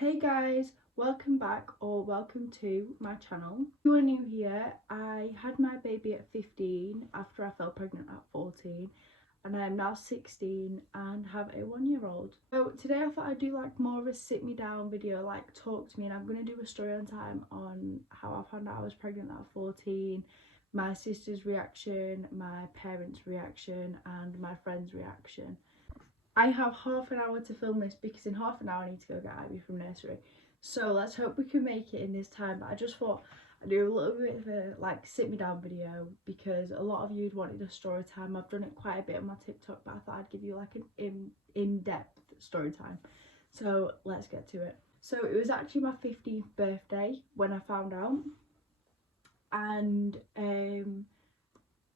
Hey guys, welcome back or welcome to my channel. If you are new here, I had my baby at 15 after I fell pregnant at 14 and I am now 16 and have a 1-year-old. So today I thought I'd do like more of a sit me down video, like talk to me, and I'm going to do a story on time on how I found out I was pregnant at 14, my sister's reaction, my parents' reaction and my friend's reaction. I have half an hour to film this because in half an hour I need to go get Ivy from nursery. So let's hope we can make it in this time. But I just thought I'd do a little bit of a like sit me down video because a lot of you wanted a story time. I've done it quite a bit on my TikTok, but I thought I'd give you like an in-depth story time. So let's get to it. So it was actually my 15th birthday when I found out, and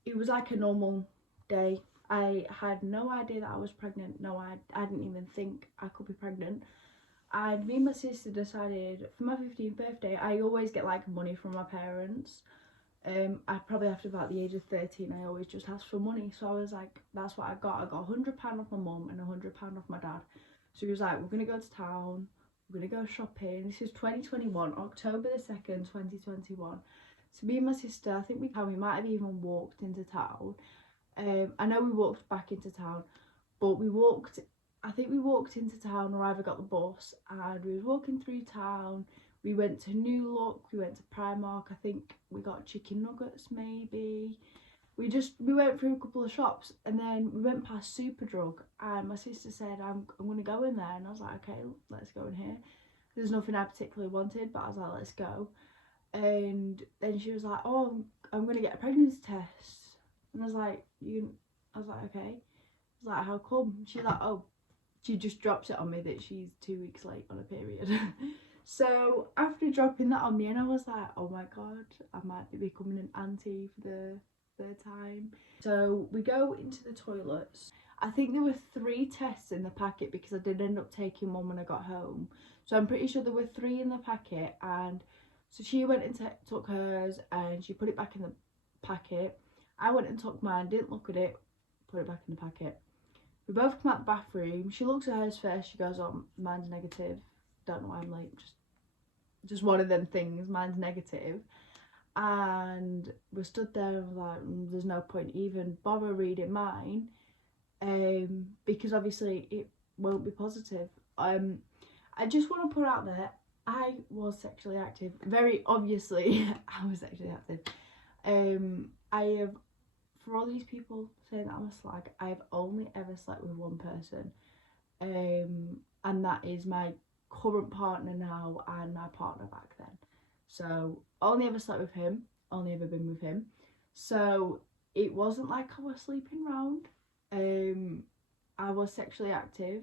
it was like a normal day. I had no idea that I was pregnant. No, I didn't even think I could be pregnant. And me and my sister decided for my 15th birthday, I always get like money from my parents. I probably after about the age of 13, I always just asked for money. So I was like, that's what I got. I got £100 off my mum and £100 off my dad. So he was like, we're going to go to town. We're going to go shopping. This is 2021, October the 2nd, 2021. So me and my sister, I think we might have even walked into town. I know we walked back into town, but I think we walked into town or either got the bus and we was walking through town. We went to New Look, we went to Primark, I think we got chicken nuggets maybe. We went through a couple of shops and then we went past Superdrug and my sister said, I'm going to go in there, and I was like, okay, let's go in here. There's nothing I particularly wanted, but I was like, let's go. And then she was like, oh, I'm going to get a pregnancy test. And I was like, okay. I was like, how come? She's like, oh, she just drops it on me that she's 2 weeks late on a period. So after dropping that on me, and I was like, oh my God, I might be becoming an auntie for the third time. So we go into the toilets. I think there were 3 tests in the packet because I did end up taking one when I got home. So I'm pretty sure there were 3 in the packet, and so she went and took hers and she put it back in the packet. I went and took mine, didn't look at it, put it back in the packet. We both come out the bathroom. She looks at hers first. She goes, oh, mine's negative. Don't know why I'm late. Just one of them things. Mine's negative. And we stood there and like, there's no point even bother reading mine, because obviously it won't be positive. I just want to put out there, I was sexually active. Very obviously, I was sexually active. I have, for all these people saying that I'm a slag, I have only ever slept with one person, and that is my current partner now and my partner back then. So only ever slept with him, only ever been with him. So it wasn't like I was sleeping around. I was sexually active.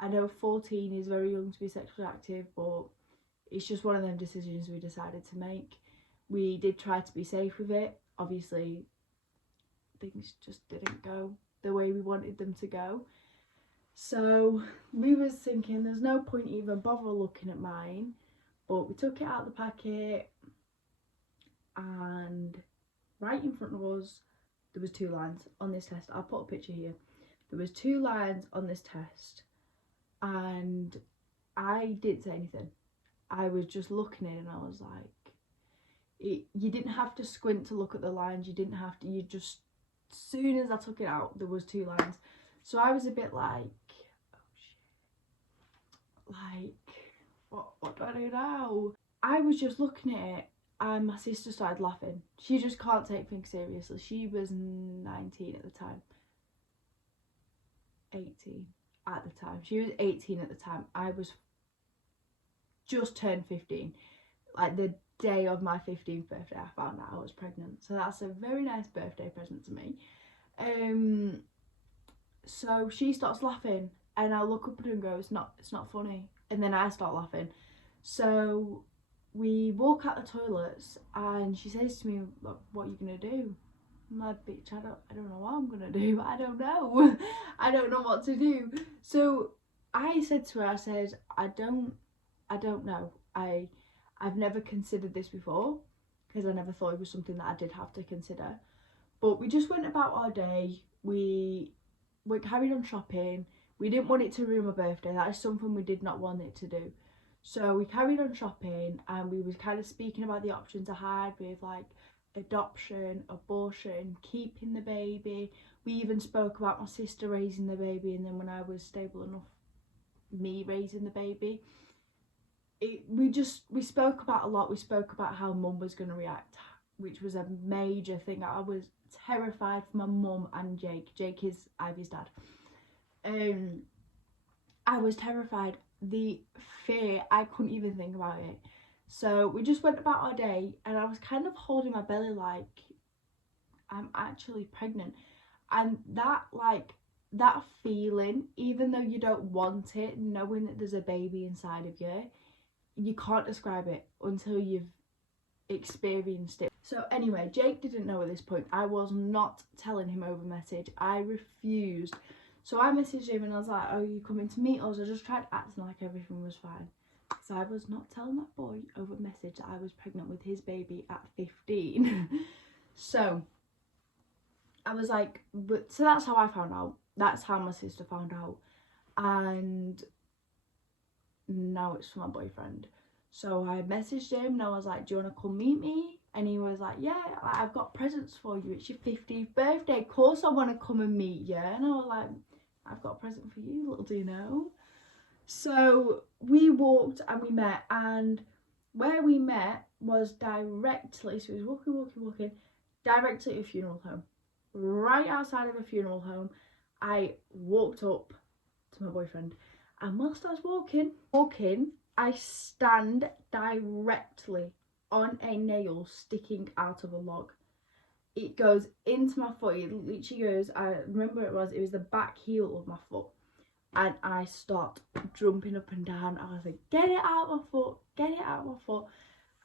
I know 14 is very young to be sexually active, but it's just one of them decisions we decided to make. We did try to be safe with it. Obviously, things just didn't go the way we wanted them to go. So we was thinking there's no point even bother looking at mine, but we took it out of the packet, and right in front of us there was 2 lines on this test. I'll put a picture here. There was 2 lines on this test and I didn't say anything. I was just looking at it and I was like, you didn't have to squint to look at the lines, you didn't have to, you just, as soon as I took it out there was 2 lines. So I was a bit like, oh shit, like what do I do now? I was just looking at it and my sister started laughing. She just can't take things seriously. She was 19 at the time. 18 at the time. She was 18 at the time. I was just turned 15. Like the day of my 15th birthday I found out I was pregnant. So that's a very nice birthday present to me. So she starts laughing and I look up at her and go, it's not funny. And then I start laughing. So we walk out the toilets and she says to me, look, what are you gonna do? I'm like, bitch, I don't know what I'm gonna do. I don't know. I don't know what to do. So I said to her, I said, I don't know. I've never considered this before because I never thought it was something that I did have to consider. But we just went about our day. We carried on shopping. We didn't want it to ruin my birthday. That is something we did not want it to do. So we carried on shopping, and we was kind of speaking about the options I had with like adoption, abortion, keeping the baby. We even spoke about my sister raising the baby, and then when I was stable enough, me raising the baby. We spoke about a lot. We spoke about how mum was going to react, which was a major thing. I was terrified for my mum and Jake. Jake is Ivy's dad. I was terrified. The fear, I couldn't even think about it. So we just went about our day, and I was kind of holding my belly like I'm actually pregnant. And that feeling, even though you don't want it, knowing that there's a baby inside of you, you can't describe it until you've experienced it. So anyway, Jake didn't know at this point. I was not telling him over message. I refused. So I messaged him and I was like, oh, you coming to meet us? I just tried acting like everything was fine. So I was not telling that boy over message that I was pregnant with his baby at 15. So I was like, so that's how I found out. That's how my sister found out. And now it's for my boyfriend. So I messaged him and I was like, do you want to come meet me? And he was like, yeah, I've got presents for you. It's your 50th birthday. Of course I want to come and meet you. And I was like, I've got a present for you, little do you know. So we walked and we met, and where we met was directly, so he was walking, directly to a funeral home. Right outside of a funeral home, I walked up to my boyfriend, and whilst I was walking, I stand directly on a nail sticking out of a log. It goes into my foot. It literally goes, I remember it was the back heel of my foot. And I start jumping up and down. I was like, get it out of my foot, get it out of my foot.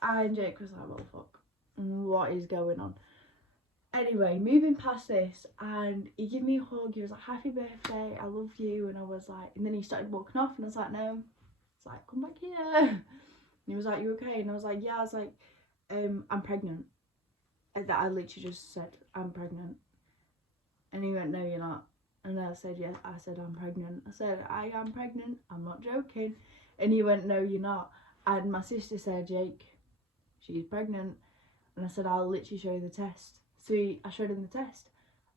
And Jake was like, well, fuck, what is going on? Anyway, moving past this, and he gave me a hug. He was like, happy birthday, I love you. And I was like, and then he started walking off, and I was like, no. It's like, come back here. And he was like, you okay? And I was like, yeah. I was like, I'm pregnant. And that I literally just said, I'm pregnant. And he went, no, you're not. And I said, yes. I said, I'm pregnant. I said, I am pregnant, I'm not joking. And he went, no, you're not. And my sister said, Jake, she's pregnant. And I said, I'll literally show you the test. So I showed him the test,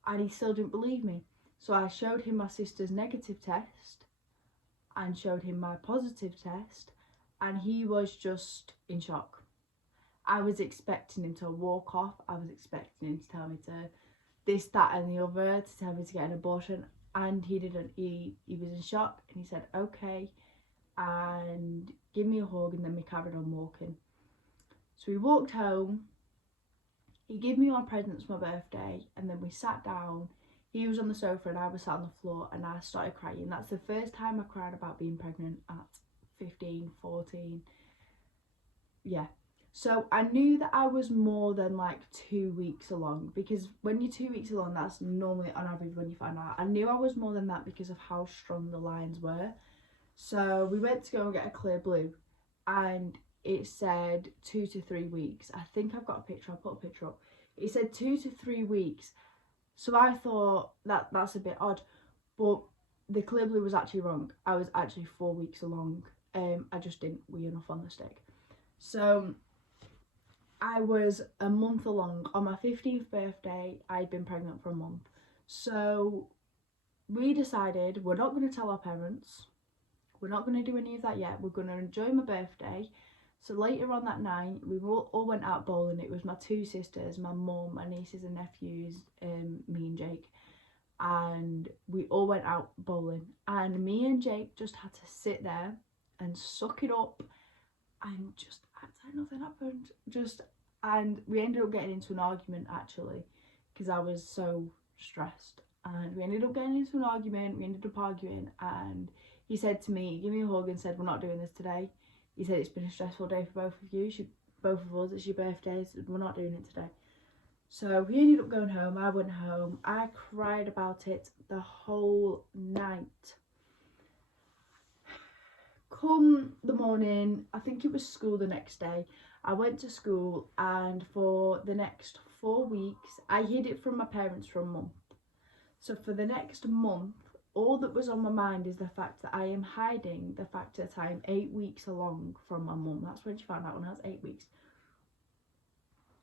and he still didn't believe me. So I showed him my sister's negative test and showed him my positive test, and he was just in shock. I was expecting him to walk off. I was expecting him to tell me to this, that and the other, to tell me to get an abortion, and he didn't. He was in shock, and he said, okay, and give me a hug, and then we carried on walking. So we walked home. He gave me my presents for my birthday, and then we sat down. He was on the sofa and I was sat on the floor, and I started crying. That's the first time I cried about being pregnant at 15, 14. Yeah. So I knew that I was more than like 2 weeks along, because when you're 2 weeks along, that's normally on average when you find out. I knew I was more than that because of how strong the lines were. So we went to go and get a clear blue, and it said 2 to 3 weeks. I think I've got a picture. I'll put a picture up. It said 2 to 3 weeks. So I thought that's a bit odd, but the clear blue was actually wrong. I was actually 4 weeks along. I just didn't wee enough on the stick. So I was a month along. On my 15th birthday, I'd been pregnant for a month. So we decided we're not going to tell our parents. We're not going to do any of that yet. We're going to enjoy my birthday. So later on that night, we all went out bowling. It was my two sisters, my mum, my nieces and nephews, me and Jake. And we all went out bowling. And me and Jake just had to sit there and suck it up and just act like nothing happened. And we ended up getting into an argument, actually, because I was so stressed. And we ended up getting into an argument. We ended up arguing, and he said to me, give me a hug, and said, we're not doing this today. He said, it's been a stressful day for both of you. Both of us, it's your birthdays. We're not doing it today. So we ended up going home. I went home. I cried about it the whole night. Come the morning, I think it was school the next day, I went to school, and for the next 4 weeks, I hid it from my parents for a month. So for the next month, all that was on my mind is the fact that I am hiding the fact that I'm 8 weeks along from my mum. That's when she found out, when I was 8 weeks.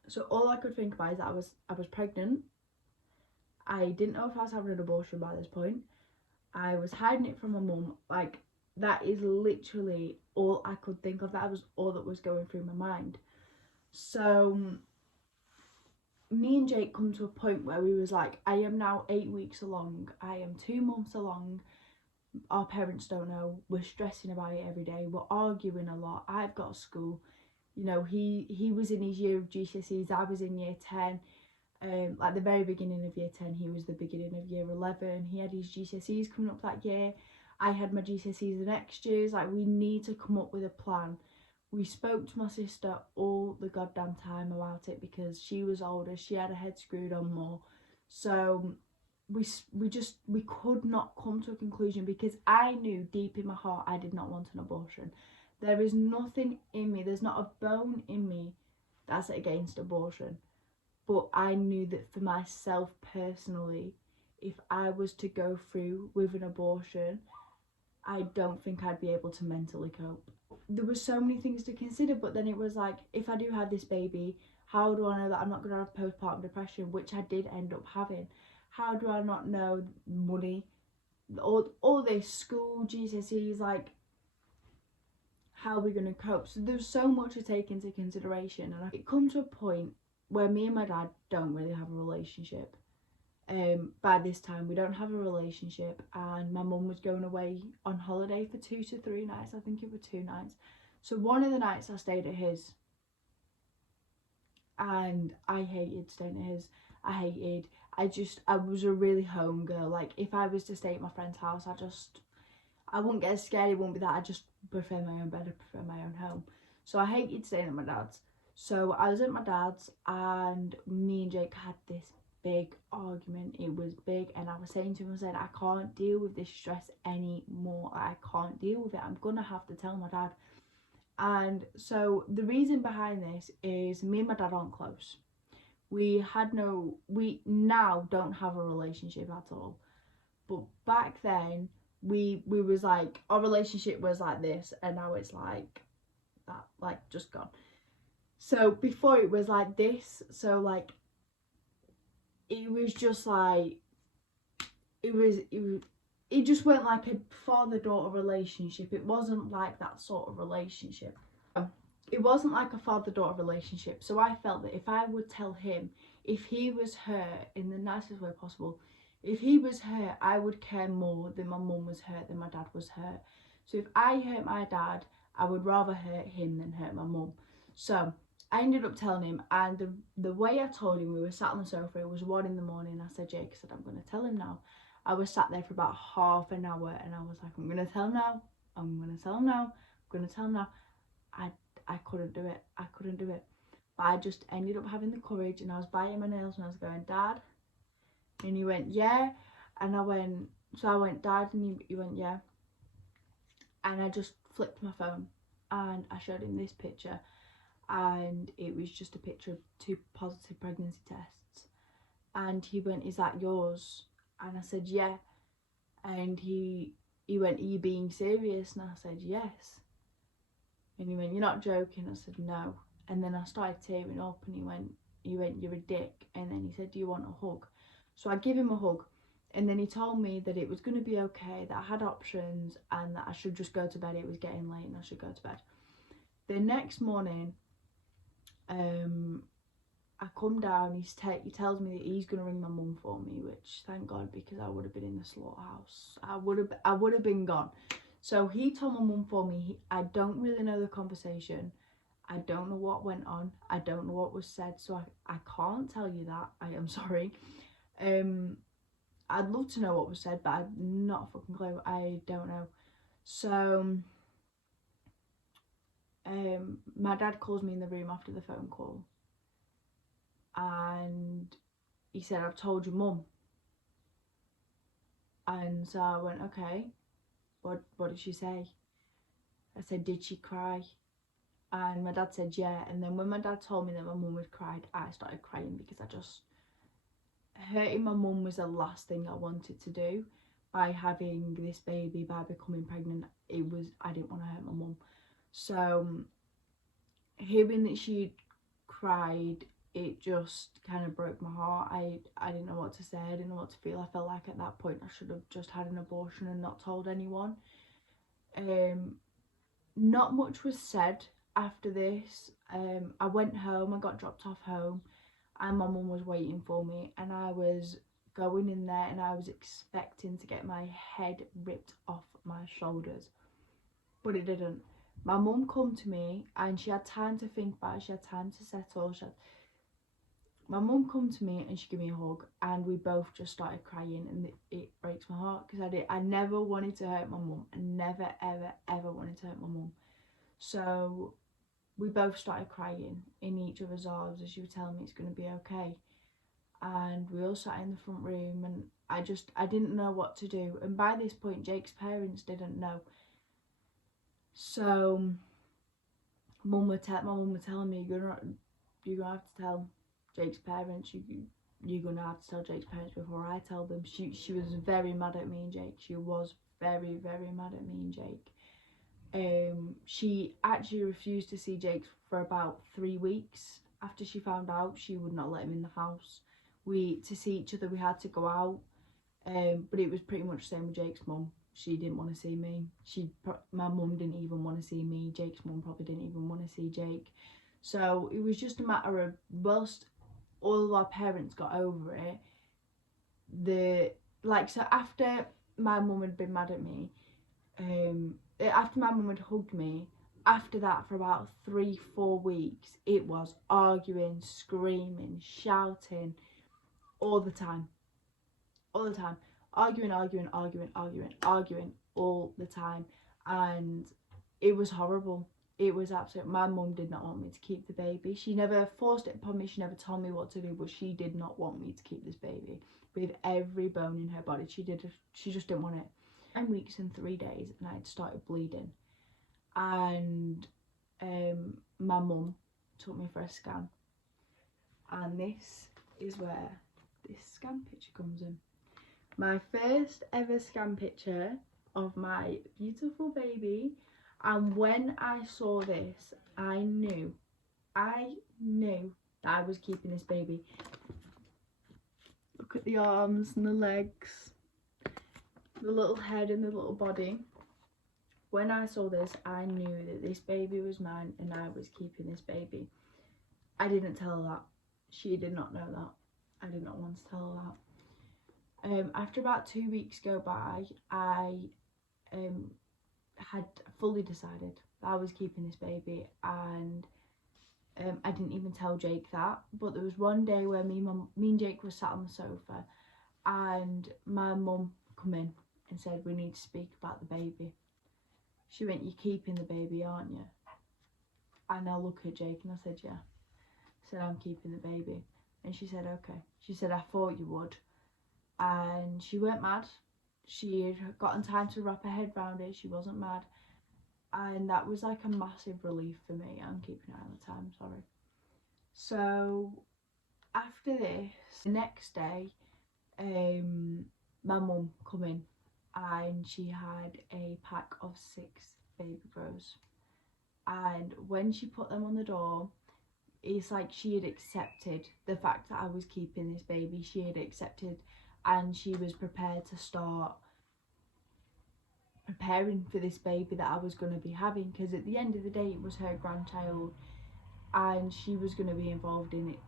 So all I could think about is that I was pregnant. I didn't know if I was having an abortion by this point. I was hiding it from my mum. Like, that is literally all I could think of. That was all that was going through my mind. So me and Jake come to a point where we was like, I am now 8 weeks along. I am 2 months along. Our parents don't know. We're stressing about it every day. We're arguing a lot. I've got school. You know, he was in his year of GCSEs. I was in year 10. Like the very beginning of year 10, he was the beginning of year 11. He had his GCSEs coming up that year. I had my GCSEs the next year. Like, we need to come up with a plan. We spoke to my sister all the goddamn time about it because she was older. She had her head screwed on more. So we could not come to a conclusion because I knew deep in my heart I did not want an abortion. There is nothing in me, there's not a bone in me that's against abortion. But I knew that for myself personally, if I was to go through with an abortion, I don't think I'd be able to mentally cope. There were so many things to consider, but then it was like, if I do have this baby, how do I know that I'm not going to have postpartum depression, which I did end up having? How do I not know money, all this, school, GCSEs, like, how are we going to cope? So there's so much to take into consideration, and it come to a point where me and my dad don't really have a relationship. By this time we don't have a relationship, and my mum was going away on holiday for 2 to 3 nights. I think it were 2 nights. So one of the nights I stayed at his, and I hated staying at his. I was a really home girl. Like, if I was to stay at my friend's house, I wouldn't get scared. It wouldn't be that. I just prefer my own bed. I prefer my own home. So I hated staying at my dad's. So I was at my dad's, and me and Jake had this big argument. It was big, and I was saying to him, I said, I can't deal with this stress anymore. I can't deal with it. I'm gonna have to tell my dad. And so the reason behind this is me and my dad aren't close. We now don't have a relationship at all. But back then, we was like, our relationship was like this, and now it's like that, like, just gone. So before it was like this, so like it was just like, it just went like a father-daughter relationship. It wasn't like that sort of relationship. It wasn't like a father-daughter relationship. So I felt that if I would tell him, if he was hurt in the nicest way possible, if he was hurt, I would care more than my mum was hurt, than my dad was hurt. So if I hurt my dad, I would rather hurt him than hurt my mum. So I ended up telling him, and the way I told him, we were sat on the sofa, it was 1 in the morning. I said, Jake, I said, I'm going to tell him now. I was sat there for about half an hour, and I was like, I'm going to tell him now. I'm going to tell him now. I'm going to tell him now. I couldn't do it. I couldn't do it. But I just ended up having the courage, and I was biting my nails, and I was going, Dad. And he went, yeah. And I went, Dad, and he went, yeah. And I just flipped my phone, and I showed him this picture, and it was just a picture of 2 positive pregnancy tests. And he went, is that yours? And I said, yeah. And he went, are you being serious? And I said, yes. And he went, you're not joking? I said, no. And then I started tearing up, and he went, you're a dick. And then he said, do you want a hug? So I gave him a hug, and then he told me that it was going to be okay, that I had options, and that I should just go to bed. It was getting late and I should go to bed. The next morning, I come down, he tells me that he's going to ring my mum for me, which thank God, because I would have been in the slaughterhouse. I would have been gone. So he told my mum for me. I don't really know the conversation. I don't know what went on. I don't know what was said, so I can't tell you that. I am sorry. I'd love to know what was said, but I'm not a fucking clue. I don't know. So my dad calls me in the room after the phone call, and he said, I've told your mum. And so I went, okay, what did she say? I said, did she cry? And my dad said, yeah. And then when my dad told me that my mum had cried, I started crying, because hurting my mum was the last thing I wanted to do. by having this baby, by becoming pregnant, I didn't want to hurt my mum. So hearing that she cried, it just kind of broke my heart. I didn't know what to say, I didn't know what to feel. I felt like at that point I should have just had an abortion and not told anyone. Not much was said after this. I went home, I got dropped off home, and my mum was waiting for me, and I was going in there and I was expecting to get my head ripped off my shoulders, but it didn't. My mum come to me and she had time to think about it, she had time to settle. My mum come to me and she gave me a hug, and we both just started crying, and it breaks my heart because I never wanted to hurt my mum. I never ever wanted to hurt my mum. So we both started crying in each other's arms as she was telling me it's going to be okay. And we all sat in the front room, and I didn't know what to do. And by this point, Jake's parents didn't know. So my mum were telling me, you're gonna have to tell Jake's parents. You're gonna have to tell Jake's parents before I tell them. She was very mad at me and Jake. She was very mad at me and Jake. She actually refused to see Jake for about 3 weeks. After she found out, she would not let him in the house. To see each other, we had to go out, but it was pretty much the same with Jake's mum. She didn't want to see me. My mum didn't even want to see me. Jake's mum probably didn't even want to see Jake. So it was just a matter of, whilst all of our parents got over it, so after my mum had been mad at me, after my mum had hugged me, after that for about 3-4 weeks, it was arguing, screaming, shouting, all the time, arguing all the time. And it was horrible. It was absolute. My mum did not want me to keep the baby. She never forced it upon me, she never told me what to do, but she did not want me to keep this baby with every bone in her body. She just didn't want it. 9 weeks and 3 days, and I had started bleeding, and my mum took me for a scan, and this is where this scan picture comes in. My first ever scan picture of my beautiful baby. And when I saw this, I knew that I was keeping this baby. Look at the arms and the legs, the little head and the little body. When I saw this, I knew that this baby was mine and I was keeping this baby. I didn't tell her that. She did not know that. I did not want to tell her that. After about 2 weeks go by, I had fully decided that I was keeping this baby, and I didn't even tell Jake that. But there was one day where me and Jake were sat on the sofa, and my mum come in and said, we need to speak about the baby. She went, you're keeping the baby, aren't you? And I looked at Jake and I said, yeah. I said, I'm keeping the baby. And she said, okay. She said, I thought you would. And she weren't mad. She had gotten time to wrap her head around it. She wasn't mad. And that was like a massive relief for me. I'm keeping it at the time, sorry. So after this, the next day, my mum come in and she had a pack of 6 baby grows. And when she put them on the door, it's like she had accepted the fact that I was keeping this baby. She had accepted, and she was prepared to start preparing for this baby that I was going to be having, because at the end of the day it was her grandchild and she was going to be involved in it,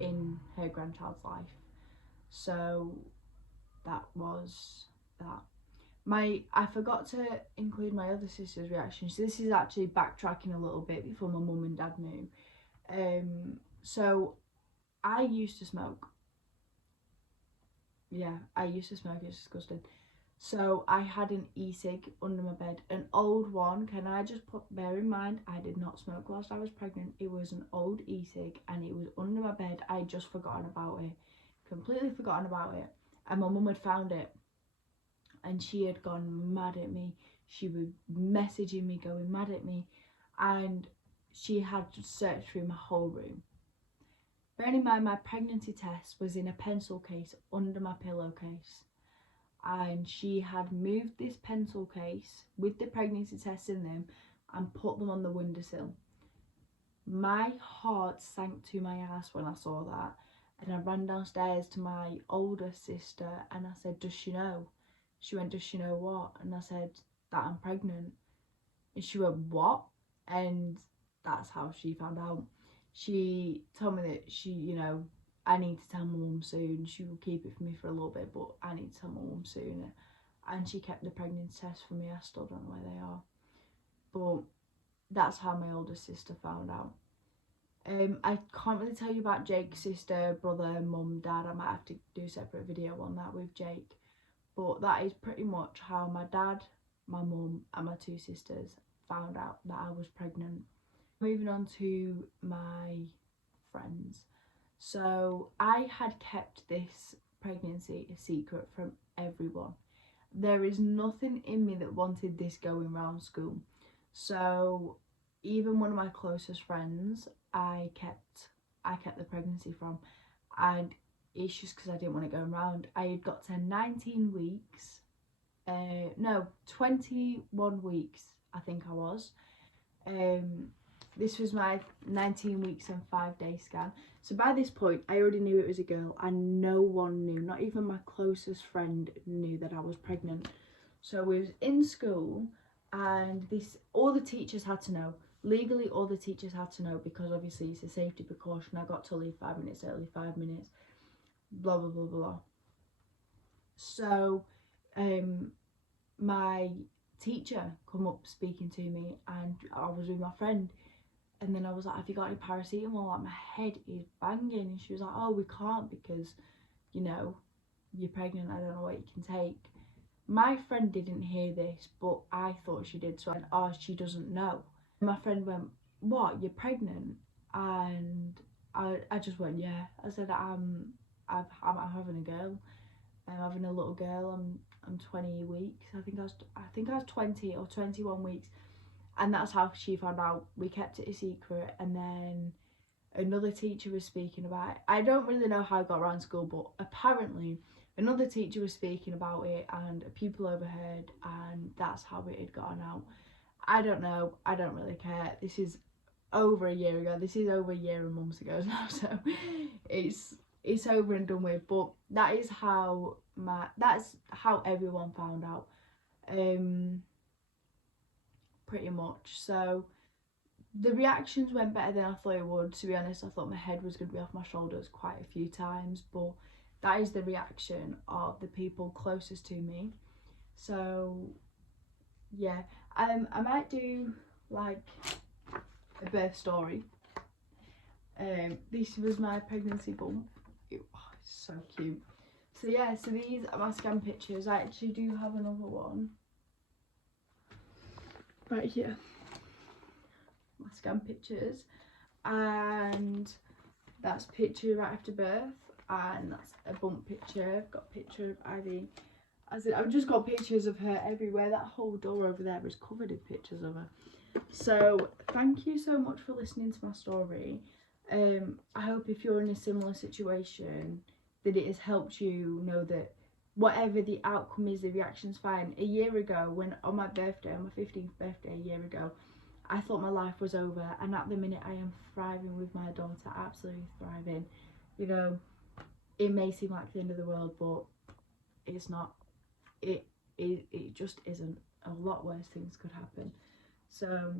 in her grandchild's life. So that was that. I forgot to include my other sister's reaction, so this is actually backtracking a little bit before my mum and dad knew. So I used to smoke. Yeah, I used to smoke. It's disgusting. So I had an e-cig under my bed, an old one. Can I just bear in mind, I did not smoke whilst I was pregnant. It was an old e-cig and it was under my bed. I had just forgotten about it, completely forgotten about it. And my mum had found it and she had gone mad at me. She was messaging me, going mad at me, and she had searched through my whole room. Bearing in mind, my pregnancy test was in a pencil case under my pillowcase. and she had moved this pencil case with the pregnancy tests in them and put them on the windowsill. My heart sank to my ass when I saw that, and I ran downstairs to my older sister and I said, does she know? She went, does she know what? And I said, that I'm pregnant. And she went, what? And that's how she found out. She told me that she, you know, I need to tell my mum soon. She will keep it for me for a little bit, but I need to tell my mum soon. And she kept the pregnancy test for me. I still don't know where they are. But that's how my older sister found out. I can't really tell you about Jake's sister, brother, mum, dad. I might have to do a separate video on that with Jake. But that is pretty much how my dad, my mum and my two sisters found out that I was pregnant. Moving on to my friends. So I had kept this pregnancy a secret from everyone. There is nothing in me that wanted this going around school. So even one of my closest friends, I kept the pregnancy from, and it's just because I didn't want it going around. I had got to 19 weeks, no, 21 weeks, I think I was. This was my 19 weeks and 5 day scan. So by this point, I already knew it was a girl, and no one knew, not even my closest friend knew that I was pregnant. So we was in school, and all the teachers had to know. Legally, all the teachers had to know, because obviously it's a safety precaution. I got to leave 5 minutes early, 5 minutes, blah, blah, blah, blah. So my teacher come up speaking to me, and I was with my friend, and then I was like, have you got any paracetamol? Like, my head is banging. And she was like, oh, we can't because, you know, you're pregnant. I don't know what you can take. My friend didn't hear this, but I thought she did. So I went, oh, she doesn't know. My friend went, what, you're pregnant? And I just went, yeah. I said, I'm having a girl. I'm having a little girl. I'm 20 weeks. I think I was 20 or 21 weeks. And that's how she found out. We kept it a secret, and then another teacher was speaking about it. I don't really know how it got around school, but apparently another teacher was speaking about it and a pupil overheard, and that's how it had gotten out. I don't know. I don't really care. This is over a year ago. This is over a year and months ago now, so it's over and done with. But that's how everyone found out. Pretty much. So the reactions went better than I thought it would. To be honest, I thought my head was going to be off my shoulders quite a few times, but that is the reaction of the people closest to me. So yeah, I might do like a birth story. This was my pregnancy bump. It's so cute. So yeah, so these are my scan pictures. I actually do have another one right here. My scan pictures, and that's picture right after birth, and that's a bump picture. I've got a picture of Ivy. I've just got pictures of her everywhere. That whole door over there is covered in pictures of her. So thank you so much for listening to my story. I hope if you're in a similar situation that it has helped you know that whatever the outcome is, the reaction's fine. A year ago, when on my birthday, on my 15th birthday a year ago, I thought my life was over, and at the minute I am thriving with my daughter, absolutely thriving. You know, it may seem like the end of the world, but it's not. It just isn't. A lot worse things could happen. So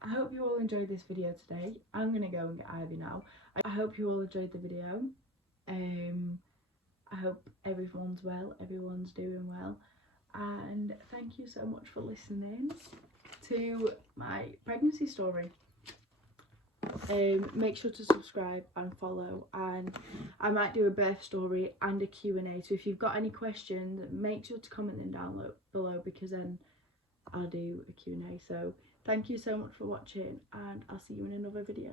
I hope you all enjoyed this video today. I'm gonna go and get Ivy now. I hope you all enjoyed the video. I hope everyone's well, everyone's doing well, and thank you so much for listening to my pregnancy story. Make sure to subscribe and follow, and I might do a birth story and a Q&A, so if you've got any questions, make sure to comment them down below, because then I'll do a Q&A. So thank you so much for watching, and I'll see you in another video.